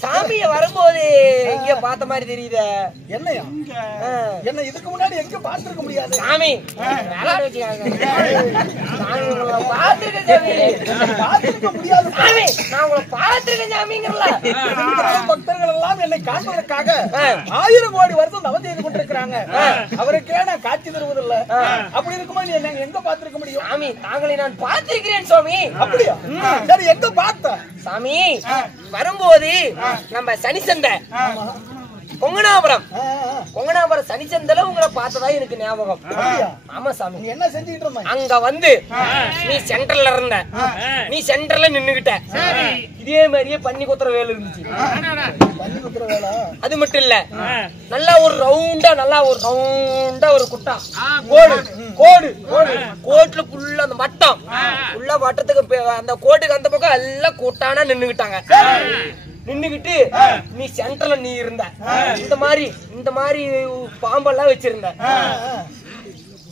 சாமிய வரும்போது எங்க பார்த்த மாதிரி தெரியுது. என்னையா என்ன இதுக்கு முன்னாடி எங்க பார்த்திருக்க முடியாது சாமி பார்த்திருக்க முடியாது சாமி. நான் உங்களை பார்த்திருக்கேன் சாமிங்கிறல. பக்தர்கள் எல்லாம் என்னை காண்பதற்காக 1000 கோடி வருஷம் தவம் செய்து கொண்டிருக்கிறாங்க. அவருக்கே நான் காட்சி தருவதில்லை. அப்படி இருக்கும்போது நீ என்ன எங்க பார்த்திருக்க முடியும்? சாமி தாங்களை நான் பார்த்திருக்கிறேன் சுவாமி. அப்படியா? சரி எங்க பார்த்த சாமி? வரும்போது நம்ம சனிச்சந்தை கொங்கனாபுரம் சனிச்சந்தில உங்களை பார்த்ததா எனக்கு ஞாபகம். ஆமா சாமி. நீ என்ன செஞ்சுட்டு இருந்த? அங்க வந்து நீ சென்டர்ல இருந்த, நீ சென்டர்ல நின்னுகிட்ட. இதே மாதிரியே பன்னி குத்துற வேலை இருந்துச்சு. அது மட்டும் இல்ல, நல்லா ஒரு ரவுண்டா ஒரு குட்டா கோடு கோட்டுல புள்ள அந்த வட்டம் உள்ள வட்டத்துக்கு அந்த கோட்டுக்கு அந்த பக்கம் எல்லாம் கூட்டானா நின்னுகிட்டாங்க. நின்னுகிட்டு நீ சென்டர்ல நீ இருந்த. இந்த மாதிரி பாம்பெல்லாம் வச்சிருந்த.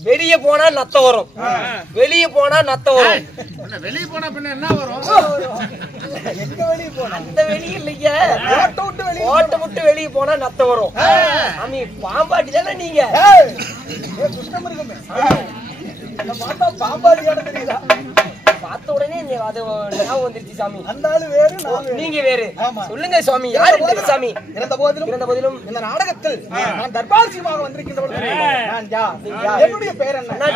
வெளியே போனா நத்த வரும், வெளியே போனா நத்த வரும். வெளியே போனா பின்ன என்ன வரும்? அந்த வெளியே இல்லையா, ஓட்ட விட்டு வெளியே போனா நத்த வரும். சாமி பாம்பாட்டி தானே நீங்க? பாம்பாட்டியான தெரியுதா? பார்த்த உடனே அது ஞாபகம் வந்துருச்சு சாமி. அந்த ஆளு வேறு, நீங்க வேறு. சொல்லுங்க சாமி, யாரு சாமி? இருந்த போதிலும் இந்த நாடகத்தில் நான் தர்பாசியமாக வந்திருக்கின்ற என்னுடைய பெயர் என்ன?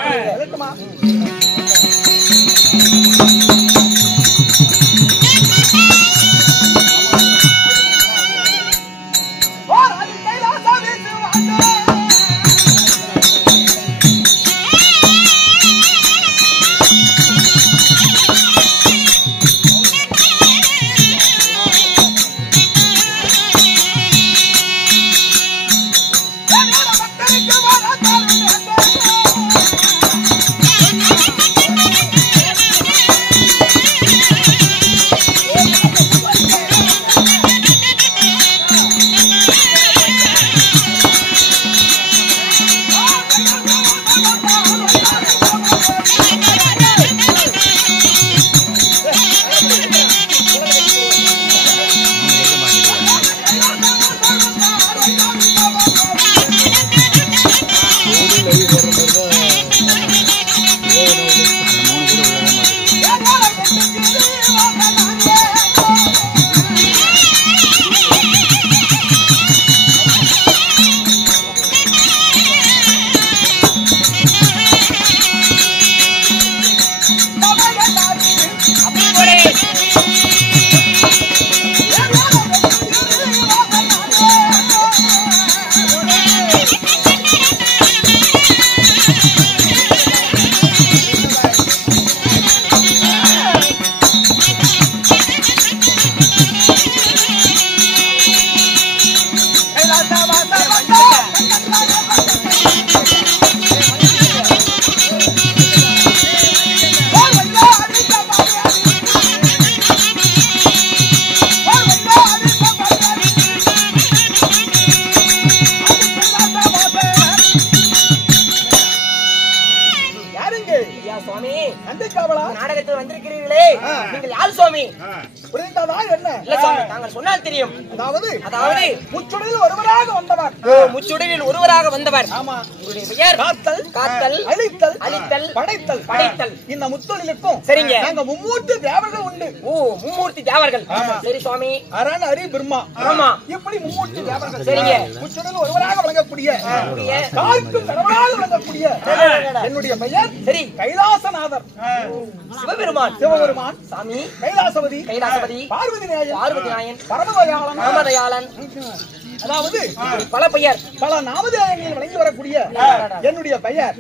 நாடகத்தில் வந்திருக்கிறீர்களே, நீங்கள் யார் சுவாமி? புரிந்ததா என்ன? இல்ல சாமி, நாங்கள் சொன்னால் தெரியும். அதாவது முச்சுடலில் ஒருவராக வந்தவர். முச்சுடலில் ஒருவராக வந்தவர். ஆமா. உங்களுடைய பெயர்? காத்தல், அழித்தல், படைத்தல். இந்த முத்தொழிலுக்கும் சரிங்க, நாங்க மும்மூர்த்தி தேவர்கள் உண்டு. ஓ, மும்மூர்த்தி தேவர்கள். சரி சுவாமி. அரண், அரி, பிரம்மா. ஆமா, இப்படி மும்மூர்த்தி தேவர்கள். சரிங்க. முச்சுடலில் ஒருவராக விளங்கக்கூடிய, காக்கும் கடவுளாக விளங்கக்கூடிய என்னுடைய பெயர் சரி கைலாசநாதர். சிவபெருமான் சாமி, கைலாசபதி, பார்வதி நாயன், பரமதயாளன். அதாவது பல பெயர், பல நாமதேயங்கள் விளங்கி வரக்கூடிய என்னுடைய பெயர்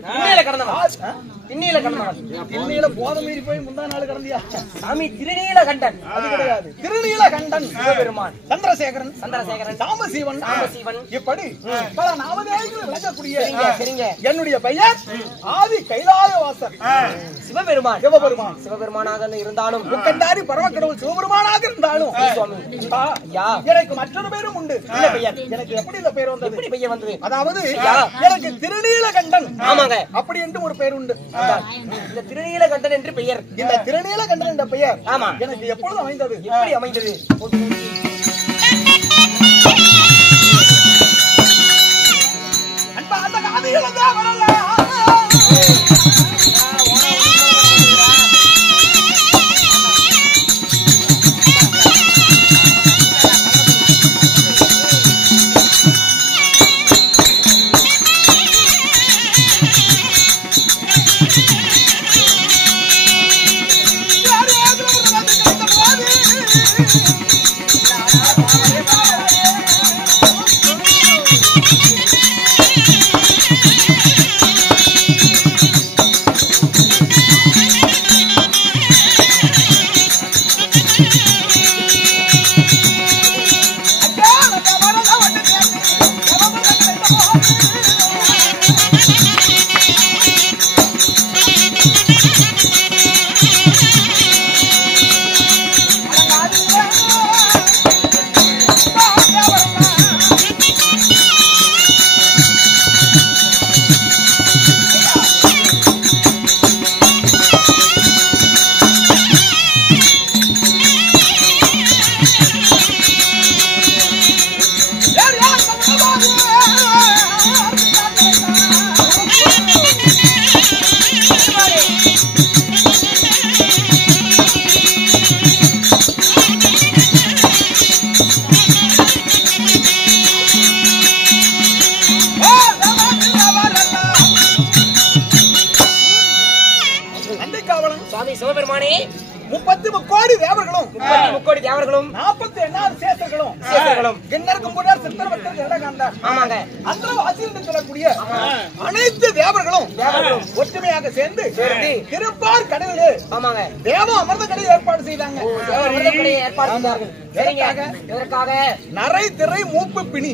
திண்ணீல போத மீறி போய் முந்தா நாள் கடந்தியா சாமி? திருநீலகண்டன். அது கிடையாது, திருநீலகண்டன். சிவபெருமான், சந்திரசேகரன், சாமசீவன். இப்படி பல நாமதேயங்கள் விளங்கக்கூடிய என்னுடைய பெயர் ஆதி கைலாயவாசர் சிவபெருமானாக இருந்தாலும், முக்கண்டாரி பரமக்கடவுள் சிவபெருமானாக இருந்தாலும் எனக்கு மற்றொரு பேரும் உண்டு. எனக்கு எப்படி இந்த பேர் வந்தது? அதாவது எனக்கு திருநீலகண்டன் அப்படி என்று ஒரு பேர் உண்டு. இந்த திருநீலகண்டன் என்று பெயர். இந்த திருநீலகண்டன் என்ற பெயர் ஆமா எனக்கு எப்பொழுது அமைந்தது? எப்படி அமைந்தது? அன்பா அந்த காதியில தான் வரல. சிவபெருமானே 30 தேவர்களும் 30 தேவர்களும் 48 சேஷர்களும் கிண்ணருக்கு முன்னர் சித்தர்வர்கள் இடகாந்தார். ஆமாங்க. அந்த வாசியில் சொல்லக்கூடிய அனைத்து தேவர்களும் ஒற்றுமையாக சேர்ந்து திருப்பார் கடலிலே ஆமாங்க தேவ அமிர்த கடை ஏற்பாடு செய்தாங்க. ஏற்பாடு செய்தார்கள். இதற்காக நரை திரை மூப்பு பிணி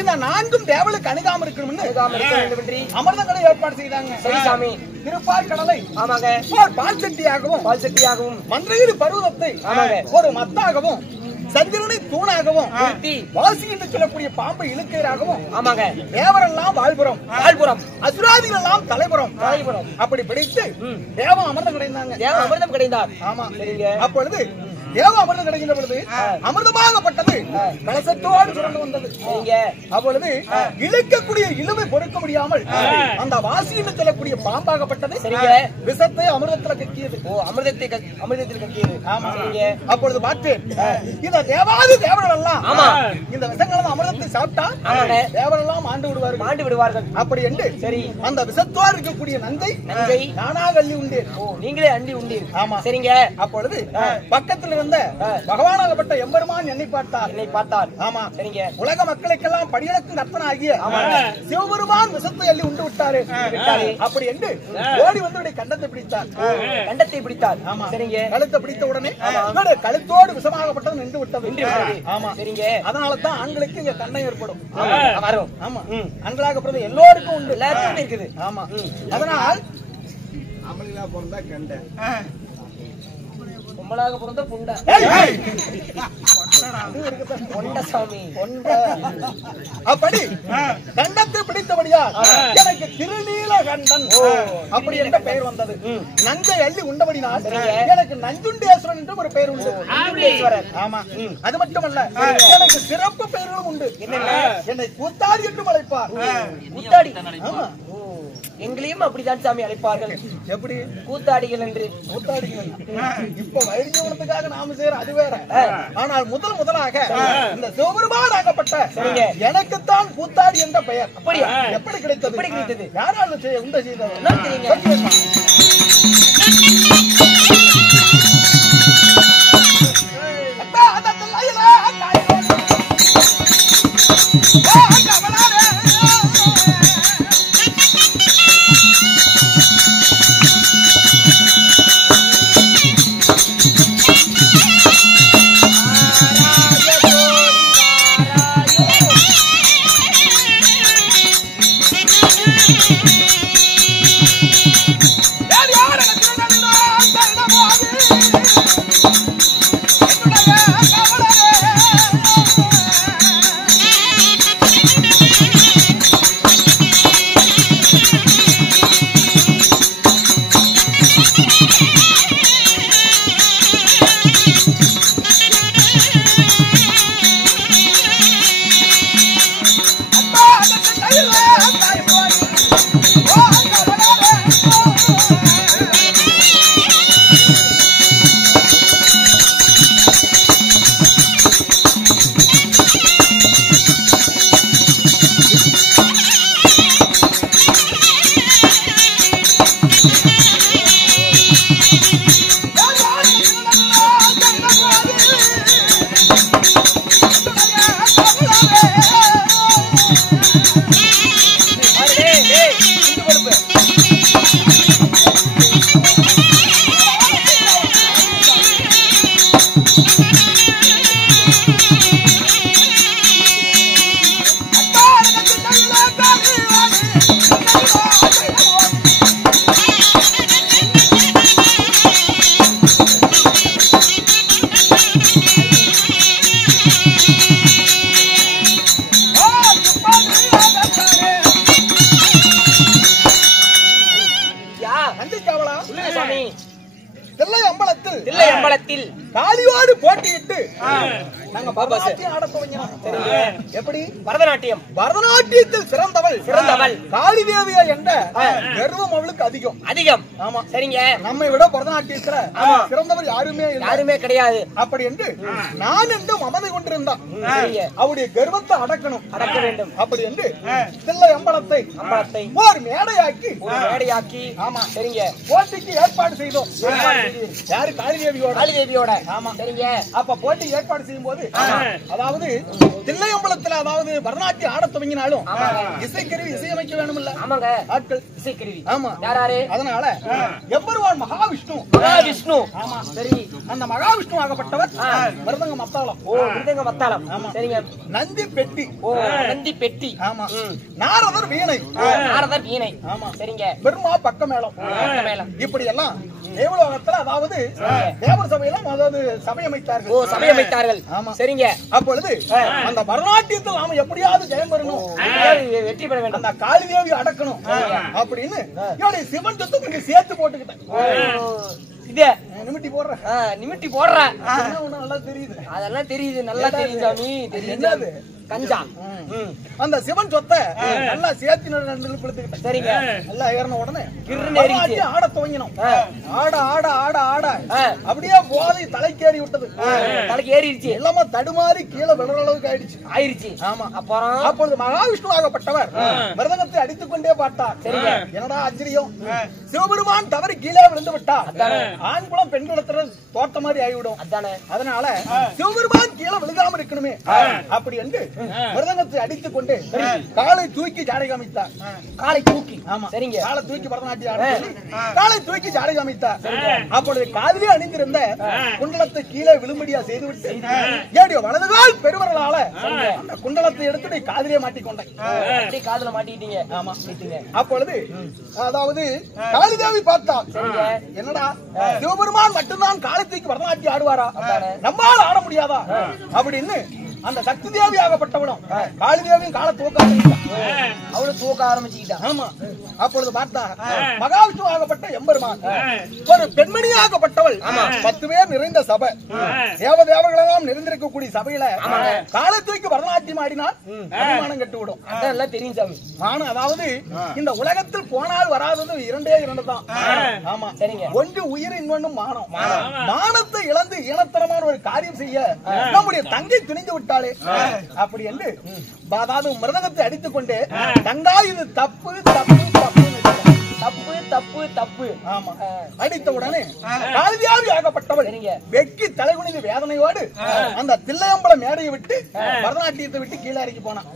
இந்த 4 தேவர்களுக்கு அணுகாம இருக்கணும்னு அமிர்த கடை ஏற்பாடு செய்தாங்க. சரி சாமி. திருப்பார் கடலை ஆமாங்க பால் சட்டியாகவும் மந்திரகிரி பருவத்தை ஆமாங்க ஒரு மத்தாகவும் சந்திரனை தூணாகவும் வாசி என்று சொல்லக்கூடிய பாம்பை இழுக்கையாகவும் ஆமாங்க தேவரெல்லாம் வாழ்புறம் அசுராதிகள் எல்லாம் தலைபுறம் அப்படி பிடித்து தேவம் அமிர்தம் கிடைந்தாங்க. தேவ அமிர்தம் கிடைந்தார். ஆமா சரிங்க. அப்பொழுது தேவ அமிர்தம் கிடைக்கின்ற பொழுது அமிர்தமாகப்பட்டது கலசத்தோடு சுரண்டு வந்தது. அப்பொழுது இழுக்கக்கூடிய இழுவை பொறுக்க முடியாமல் அந்த வாசி என்று சொல்லக்கூடிய பாம்பாகப்பட்டது விஷத்தை அமிர்தத்தில் கக்கியது. அமிர்தத்தில் கக்கியது. ஆமா. அப்பொழுது பார்த்து இந்த தேவாதி தேவர்கள் எல்லாம் இந்த விஷங்கள் அமிர்தத்தை சாப்பிட்டா தேவர்கள் எல்லாம் மாண்டு விடுவார்கள் அப்படி என்று சரி அந்த விஷத்தோடு இருக்கக்கூடிய நஞ்சை நானாக அள்ளி உண்டேன். நீங்களே அள்ளி உண்டீர். ஆமா சரிங்க. அப்பொழுது பக்கத்தில் இருந்த பகவானாகப்பட்ட எம்பெருமான் என்னை பார்த்தார். ஆமா சரிங்க. உலக மக்களுக்கெல்லாம் படியளக்கும் கர்த்தன் ஆகிய சிவபெருமான் விஷத்தை அள்ளி உண்டு விட்டாரு. அப்படி என்று ஓடி வந்து கண்டத்தை பிடித்தார். ஆமா சரிங்க. கழுத்தை பிடித்த உடனே கழுத்தோடு விஷமாகப்பட்டது நின்று விட்டது. ஆமா சரிங்க. அதனால தான் ஆண்களுக்கு இங்க கண்டம் ஏற்படும். ஆமா ஆண்களாகப்பட்டது எல்லோருக்கும் உண்டு. எல்லாருக்கும் இருக்குது. ஆமா அதனால் அமலிலா பிறந்தா கண்ட பொம்பளாக பிறந்த புண்டை சாமி. அப்படி கண்டத்தை பிடித்தபடியா எனக்கு திருநீலகண்டன் அப்படி என்ற பெயர் வந்தது. நஞ்சை அள்ளி உண்டபடினால் எனக்கு நஞ்சுண்டேஸ்வரன் என்று ஒரு பெயர் உண்டு. ஆமா அது மட்டுமல்ல எனக்கு சிறப்பு பெயர்களும் உண்டு. என்னை கூத்தாடி என்று அழைப்பார். கூத்தாடி? ஆமா எங்களையும் அப்படித்தான் சாமி அழைப்பார்கள். எப்படி? கூத்தாடிகள் என்று. கூத்தாடிகள் இப்ப வைரஜீவனத்துக்காக நாம செய்யற அது வேற. ஆனால் முதலாக இந்த சிவபெருமான் ஆகப்பட்ட எனக்குத்தான் கூத்தாடி என்ற பெயர் அப்படியா? எப்படி கிடைத்தது? எப்படி கிடைத்தது? யாராலும் உண்ட செய்தது? யார் அவர்களோடு போட்டியிட்டு நாங்க பரதநாட்டியம் ஆட துவங்கினோம். எப்படி? பரதநாட்டியத்தில் சிறந்தவள் காளிதேவியா என்ற கர்வம் அவளுக்கு அதிகம். ஆமா, சரிங்க. நம்மை விட பரதநாட்டியத்துல சிறந்தவர் யாருமே கிடையாது. அப்படி என்று நான் என்று மமதை கொண்டிருந்தான். அவருடைய கர்வத்தை அடக்க வேண்டும். அப்படி என்று தில்லை அம்பலத்தை ஒரு மேடையாக்கி ஆமா சரிங்க போட்டிக்கு ஏற்பாடு செய்தோம். யாரு? காளிதேவியோட. ஆமா சரிங்க. அப்ப போட்டி ஏற்பாடு செய்யும் போது அதாவது தில்லையம்பலத்துல அதாவது பரதநாட்டியம் ஆட துவங்கினாலும் இசைக்கருவி இசையமைக்க வேணும் இல்ல? ஆமாங்க, ஆட்கள் இசைக்கருவி. ஆமா, யாராரு? அதனால எம்பெருமான் மகாவிஷ்ணு. ஆமா சரி. அந்த மகாவிஷ்ணு ஆகப்பட்டவர் மிருதங்க மத்தாளம். மிருதங்க மத்தாளம். ஆமா சரிங்க. நந்தி பெட்டி. ஆமா. நாரதர் வீணை. ஆமா சரிங்க. பிரம்மா பக்கமேளம். இப்படி எல்லாம் தேவலோகத்துல அதாவது தேவர் சபையில அதாவது சபையமைத்தார்கள். ஆமா சரிங்க. அப்பொழுது அந்த பரதநாட்டியத்தில் நாம எப்படியாவது ஜெயம் பெறணும், வெற்றி பெற வேண்டும், அந்த காளிதேவி அடக்கணும் அப்படின்னு என்னுடைய சிவன் சொத்து கொஞ்சம் சேர்த்து போட்டுக்கிட்டேன். நிமிட்டி போடுற நல்லா தெரியுது. அதெல்லாம் தெரியுது, நல்லா தெரியுது சாமி. தெரியாது கஞ்சா. அந்த சிவன் சொத்தை நல்லா சேர்த்து சரிங்க. நல்லா ஏறின உடனே ஆட துவங்கினோம். ஆட அப்படியே போதை தலைக்கு ஏறி விட்டது. தலைக்கு ஏறிடுச்சு. எல்லாமே தடுமாறி கீழே விழுற அளவுக்கு ஆயிடுச்சு. ஆமா. அப்புறம் அப்பொழுது மகாவிஷ்ணு ஆகப்பட்டவர் மிருதங்கத்தை அடித்துக் கொண்டே பார்த்தார். சரிங்க. என்னடா ஆச்சரியம், சிவபெருமான் தவறி கீழே விழுந்து விட்டார். ஆண் குலம் பெண் குலத்துல தோட்ட மாதிரி ஆகிவிடும். அதனால சிவபெருமான் கீழே விழுகாம இருக்கணுமே அப்படி என்று மிருதங்கத்தை அடித்துக் கொண்டு காலை தூக்கி ஜாடை காமித்தார். காலை தூக்கி. ஆமா சரிங்க. காலை தூக்கி பரதநாட்டியம் காலை தூக்கி ஜாடை காமித்தார். அப்பொழுது காதிலே அணிந்திருந்த குண்டலத்தை கீழே விழும்படியா செய்துவிட்டு ஏடியோ வலதுகால் பெருவரலால அந்த குண்டலத்தை எடுத்து காதிலே மாட்டிக்கொண்டேன். காதுல மாட்டிக்கிட்டீங்க. ஆமா. அப்பொழுது அதாவது காளிதேவி பார்த்தா, என்னடா சிவபெருமான் மட்டும்தான் காலை தூக்கி பரதநாட்டியம் ஆடுவாரா, நம்மால் ஆட முடியாதா அப்படின்னு அந்த சக்தி தேவி ஆகப்பட்டவனும் காளிதேவியும் காலை தூக்க ஆரம்பிச்சுக்கிட்டா. ஆமா. அப்பொழுது பார்த்தா மகாவிஷ்ணு ஆகப்பட்ட எம்பெருமான் ஒரு பெண்மணி ஆகப்பட்டவள் 10 பேர் நிறைந்த சபை, தேவதேவர்களெல்லாம் நிறைந்திருக்கக்கூடிய சபையில காலை தூக்கி பரதநாட்டியம் ஆடினால் அபிமானம் கட்டுவிடும். அதெல்லாம் தெரியும் சாமி. மானம் அதாவது இந்த உலகத்தில் போனால் வராதது 2 தான். ஆமா சரிங்க. ஒன்று உயிர், இன்னொன்னு மானம். மானத்தை இழந்து ஈனத்தனமான ஒரு காரியம் செய்ய நம்முடைய தங்கை துணிந்து விட்டு அப்படி என்று அதாவது மிருதங்கத்தை அடித்துக் கொண்டு தங்கா இது தப்பு தப்பு தப்பு தப்பு தப்பு. ஆமா. அடித்த உடனே காளிதேவி ஆகப்பட்டவள் வெக்கி தலைகுனிந்து வேதனையோடு அந்த தில்லையம்பல மேடையை விட்டு பரதநாட்டியத்தை விட்டு கீழே இறங்கி போனான்.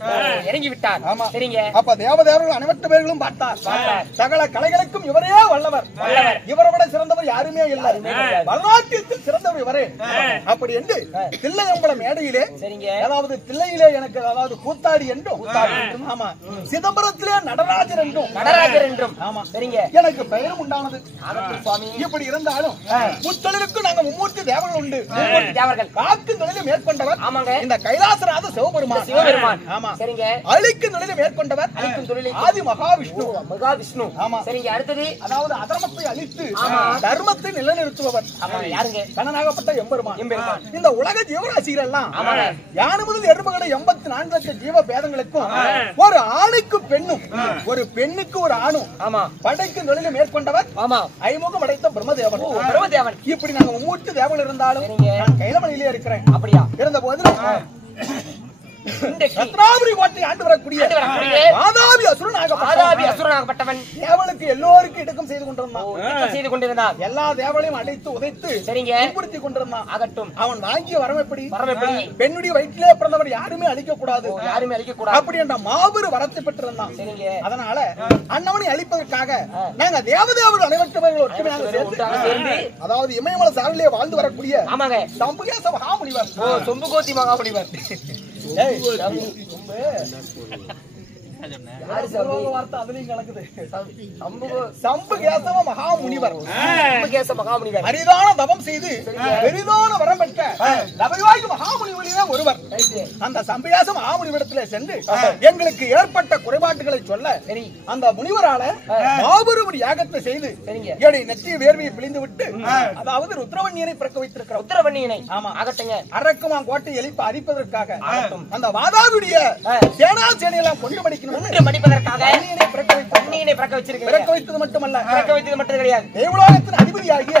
இறங்கி விட்டார். ஆமா சரிங்க. அப்ப தேவதேவர்கள் அனைவற்ற பேர்களும் பார்த்தார். சகல கலைகளுக்கும் இவரே வல்லவர், இவரை விட சிறந்தவர் யாருமே இல்லை, பரதநாட்டியத்தில் சிறந்தவர் இவரே அப்படி என்று தில்லையம்பல மேடையிலே அதாவது தில்லையிலே எனக்கு அதாவது கூத்தாடி என்றும், ஆமா சிதம்பரத்திலே நடராஜர் என்றும் ஆமா சரிங்க எனக்கு பெயரும் உண்டானது. இப்படி இருந்தாலும் முத்தொழிலுக்கு நாங்க மும்மூர்த்தி தேவர்கள் உண்டு. தேவர்கள் காக்கும் தொழிலை மேற்கொண்டவர் இந்த கைலாசநாத சிவபெருமான். ஆமா சரிங்க. அழிக்கும் தொழிலை மேற்கொண்டவர் ஆதி மகாவிஷ்ணு. ஆமா சரிங்க. அடுத்தது அதாவது அதர்மத்தை அழித்து தர்மத்தை நிலைநிறுத்துபவர் யாருங்க? கண்ணனாகப்பட்ட எம்பெருமான். இந்த உலக ஜீவராசிகள் எல்லாம் யானை முதல் எறும்புகளை 84 லட்சம் ஜீவ பேதங்களுக்கும் ஒரு ஆணுக்கு பெண்ணும் ஒரு பெண்ணுக்கு ஒரு ஆணும் படைக்கும் தொழிலை மேற்கொண்டவர் ஐமுகம் அடைத்த பிரம்மதேவன். இப்படி நாங்க மும்மூர்த்தி தேவர்கள் இருந்தாலும் நான் கைலமலையிலே இருக்கிறேன். அப்படியா இருந்த போதிலும் ரத்னாபுரி கோட்டை ஆண்டு வரக்கூடிய மாதாவி அசுரனாகப்பட்டவன் தேவனுக்கு எல்லோருக்கும் இடுக்கம் செய்து கொண்டிருந்தான். எல்லா தேவளையும் அழைத்து உதைத்து துன்புறுத்தி கொண்டிருந்தான். ஆகட்டும். அவன் வாங்கிய வரம் எப்படி? பெண்ணுடைய வயிற்றிலே பிறந்தவர் யாருமே அழிக்க கூடாது அப்படி என்ற மாபெரும் வரத்தை பெற்றிருந்தான். அதனால அண்ணவனை அழிப்பதற்காக நாங்க தேவதேவர்கள் அனைவற்றவர்கள் ஒற்றுமையாக சேர்ந்து அதாவது இமயமலை சாலையிலே வாழ்ந்து வரக்கூடிய சம்புகேச மகாமுனிவர், சொம்புகோத்தி மகாமுனிவர் அரிதான தவம் செய்து பெரிதான வரம் பெற்ற மகாமுனிவரிலே ஒருவர். அந்த சம்பியாசம் ஆமுனிவிடத்திலே சென்று எங்களுக்கு ஏற்பட்ட குறைபாட்டுகளை சொல்ல அந்த முனிவரால மாபெரும் ஒரு யாகத்தை செய்து எடி நெற்றிய வேர்வையை பிழிந்து விட்டு அதாவது ருத்ரவன்னியனை பிறக்க வைத்திருக்கிறார். உத்தரவன்னியனை ஆமா ஆகட்டுங்க. அரக்குமா கோட்டை எழுப்ப அரிப்பதற்காக அந்த வாதாவுடைய சேனா சேனையெல்லாம் கொண்டு மடிப்பதற்காக அன்னியனை பிறக்க வச்சிருக்கேன். பிறக்க வைத்தது மட்டுமல்ல, பிறக்க வைத்தது மட்டும் கிடையாது, தேவலோகத்தின் அதிபதியாகிய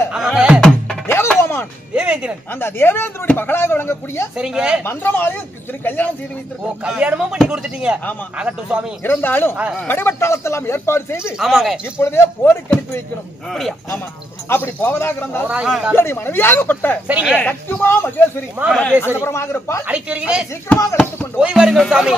தேவகோமான் தேவேந்திரன் அந்த தேவேந்திரனுடைய மகளாக விளங்கக்கூடிய சரிங்க மந்திரமாலையும் திரு கல்யாணம் செய்து வைத்திருக்கோம். கல்யாணமும் பண்ணி கொடுத்துட்டீங்க. ஆமா ஆகட்டும் சுவாமி. இருந்தாலும் படைபட்டாளத்தெல்லாம் ஏற்பாடு செய்து ஆமாங்க இப்பொழுதே போருக்கு அனுப்பி வைக்கணும். அப்படியா? ஆமா. அப்படி போவதாக இருந்தால் மனைவியாகப்பட்ட சரிங்க சக்திமா மகேஸ்வரி அப்புறமாக இருப்பால் அழைத்து வருகிறேன். சீக்கிரமாக அழைத்துக் கொண்டு போய் வருங்கள் சாமி.